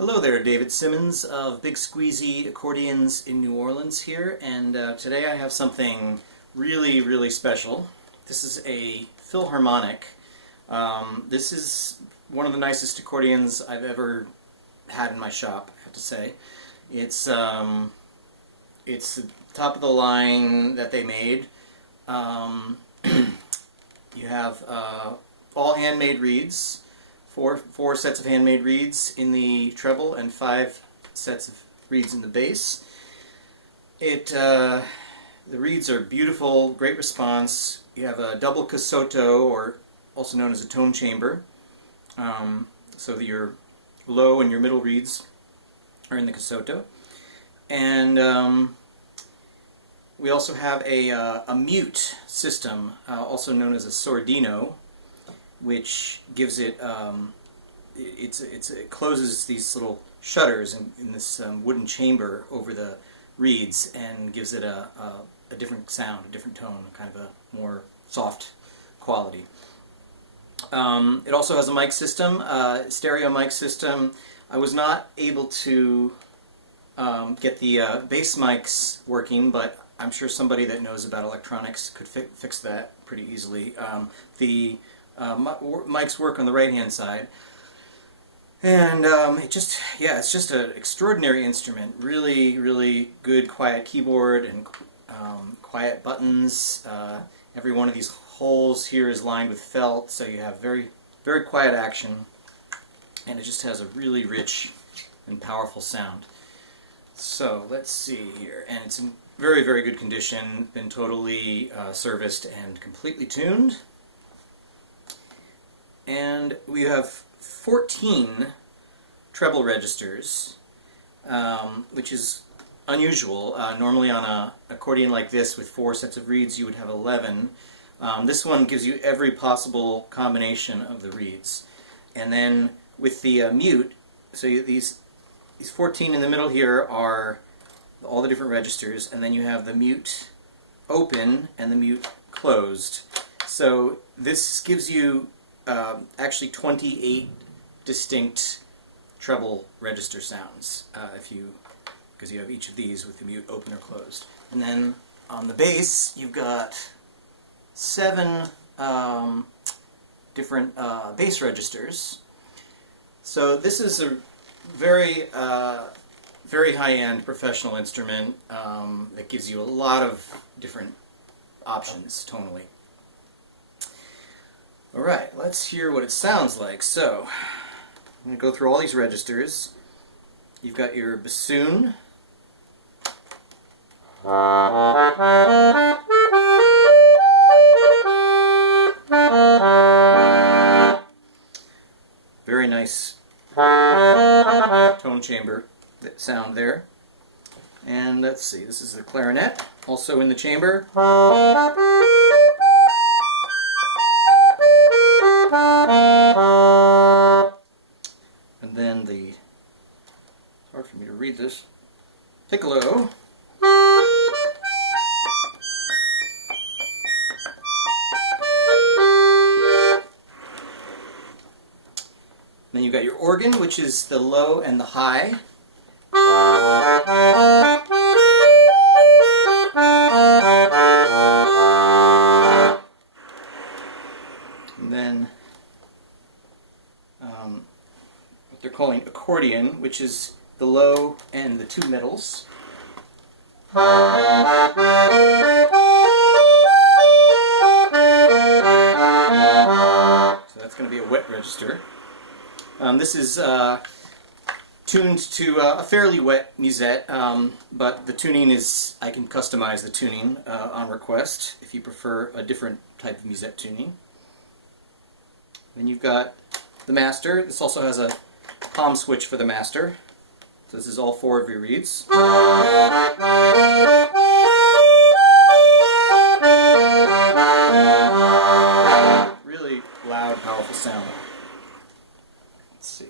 Hello there, David Simmons of Big Squeezy Accordions in New Orleans here, and today I have something really special. This is a Philharmonic. This is one of the nicest accordions I've ever had in my shop, I have to say. It's the top of the line that they made. You have all handmade reeds. Four sets of handmade reeds in the treble and 5 sets of reeds in the bass. The reeds are beautiful, great response. You have a double cassotto, or also known as a tone chamber, so that your low and your middle reeds are in the cassotto. And we also have a mute system, also known as a sordino, which gives it, it closes these little shutters in this wooden chamber over the reeds and gives it a different sound, a different tone, kind of a more soft quality. It also has a mic system, stereo mic system. I was not able to get the bass mics working, but I'm sure somebody that knows about electronics could fix that pretty easily. The mics work on the right-hand side, and it's just an extraordinary instrument. Really good, quiet keyboard and quiet buttons. Every one of these holes here is lined with felt, so you have very quiet action, and it just has a really rich and powerful sound. So let's see here, and it's in very good condition, been totally serviced and completely tuned. And we have 14 treble registers, which is unusual. Normally on an accordion like this with 4 sets of reeds you would have 11. This one gives you every possible combination of the reeds. And then with the mute, so these 14 in the middle here are all the different registers, and then you have the mute open and the mute closed. So this gives you actually 28 distinct treble register sounds, because you have each of these with the mute open or closed. And then on the bass, you've got 7 different bass registers. So this is a very high-end professional instrument that gives you a lot of different options tonally. Alright, let's hear what it sounds like. So, I'm going to go through all these registers. You've got your bassoon. Very nice tone chamber sound there. And let's see, this is the clarinet, also in the chamber. And then it's hard for me to read this, piccolo. Then you've got your organ, which is the low and the high. And then what they're calling accordion, which is the low and the 2 middles. So that's going to be a wet register. This is tuned to a fairly wet musette, but the tuning is, I can customize the tuning on request if you prefer a different type of musette tuning. Then you've got the master. This also has a palm switch for the master. So this is all 4 of your reeds. Really loud, powerful sound. Let's see.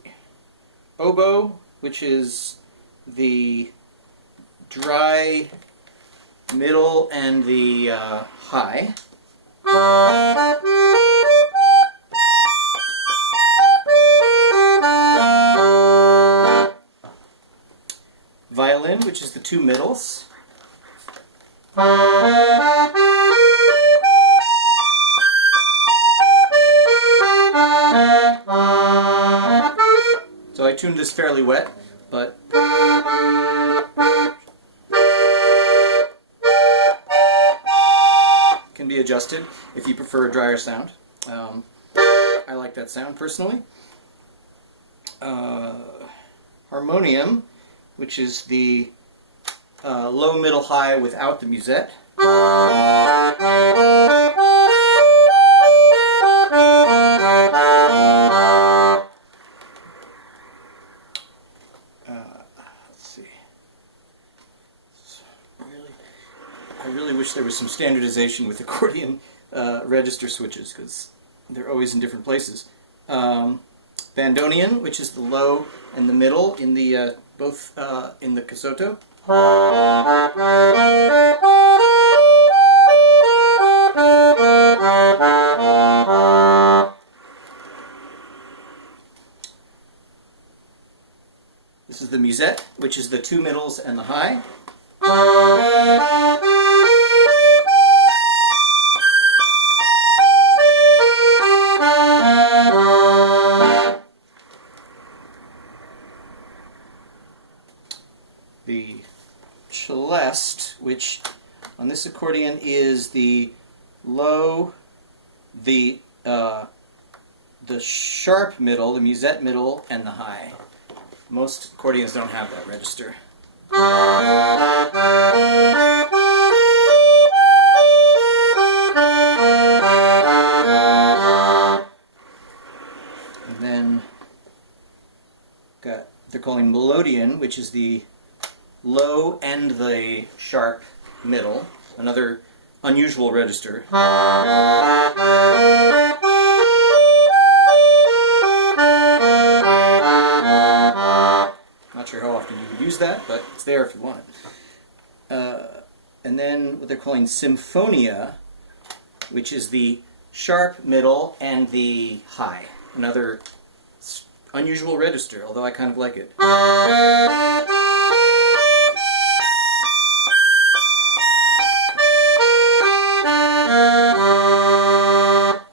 Oboe, which is the dry middle and the high. violin, which is the two middles. So I tuned this fairly wet, but can be adjusted if you prefer a drier sound. I like that sound personally. Harmonium, which is the low, middle, high without the musette. Let's see. I really wish there was some standardization with accordion register switches, because they're always in different places. Bandoneon, which is the low and the middle in the both in the cassotto. This is the musette, which is the two middles and the high. The celeste, which on this accordion is the low, the sharp middle, the musette middle, and the high. Most accordions don't have that register. And then got, they're calling melodeon, which is the low and the sharp middle, another unusual register. Not sure how often you would use that, but it's there if you want it. And then what they're calling symphonia, which is the sharp middle and the high, another unusual register, although I kind of like it.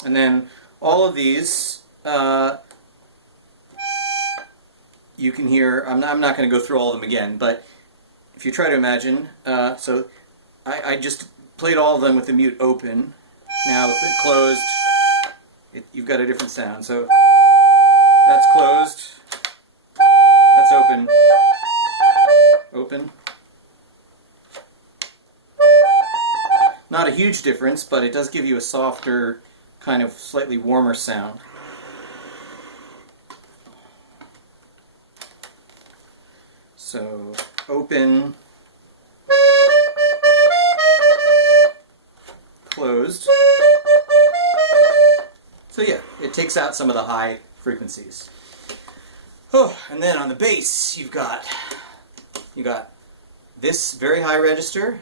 And then all of these, you can hear, I'm not going to go through all of them again, but if you try to imagine, so I just played all of them with the mute open. Now with it closed, you've got a different sound. So that's closed, that's open, open. Not a huge difference, but it does give you a softer, kind of slightly warmer sound. So, open, closed. So yeah, it takes out some of the high frequencies. Oh, and then on the bass, you got this very high register,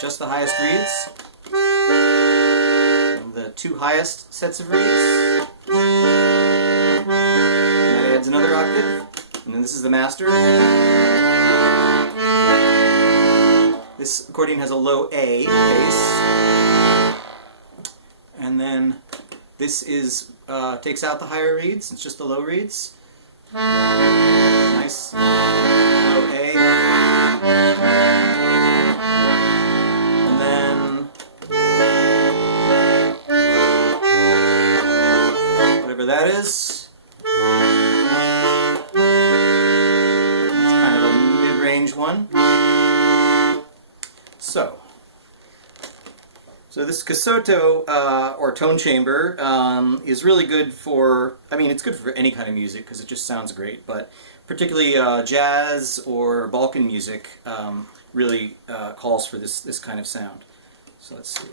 just the highest reeds, and the two highest sets of reeds. That adds another octave. And then this is the master. This accordion has a low A bass. And then this is takes out the higher reeds. It's just the low reeds. Nice. Low A. And then whatever that is. One. So this cassotto or tone chamber is really good for, I mean, it's good for any kind of music because it just sounds great, but particularly jazz or Balkan music really calls for this kind of sound. So let's see.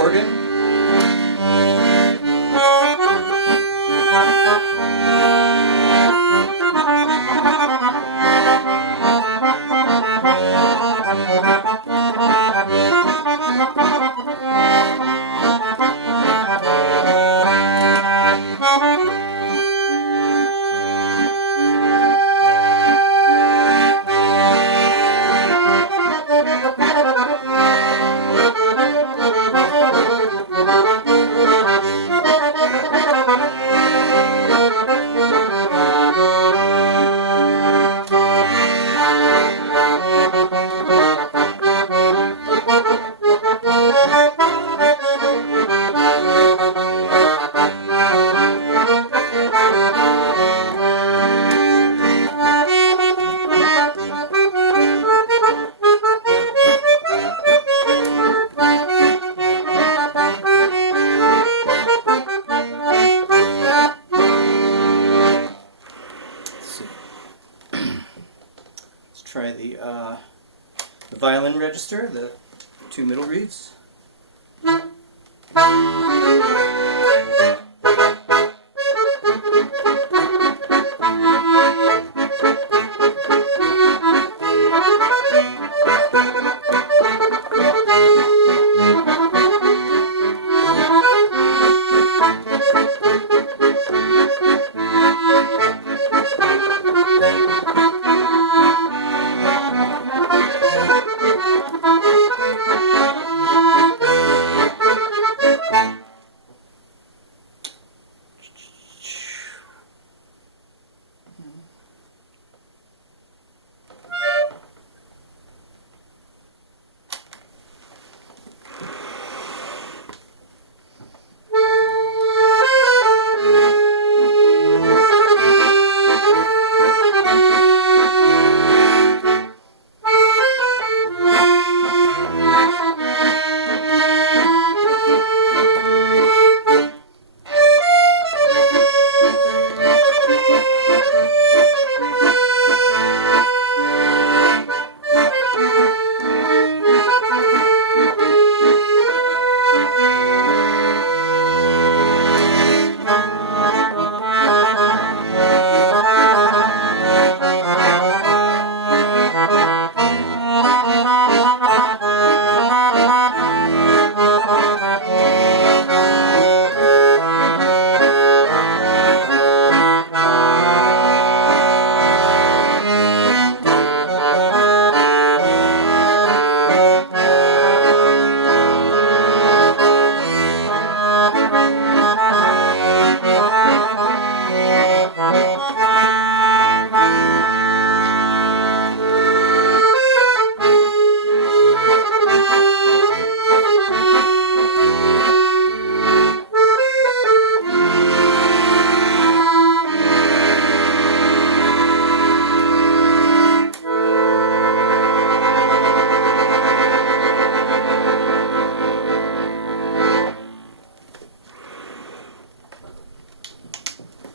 Organ. Try the violin register, the two middle reeds.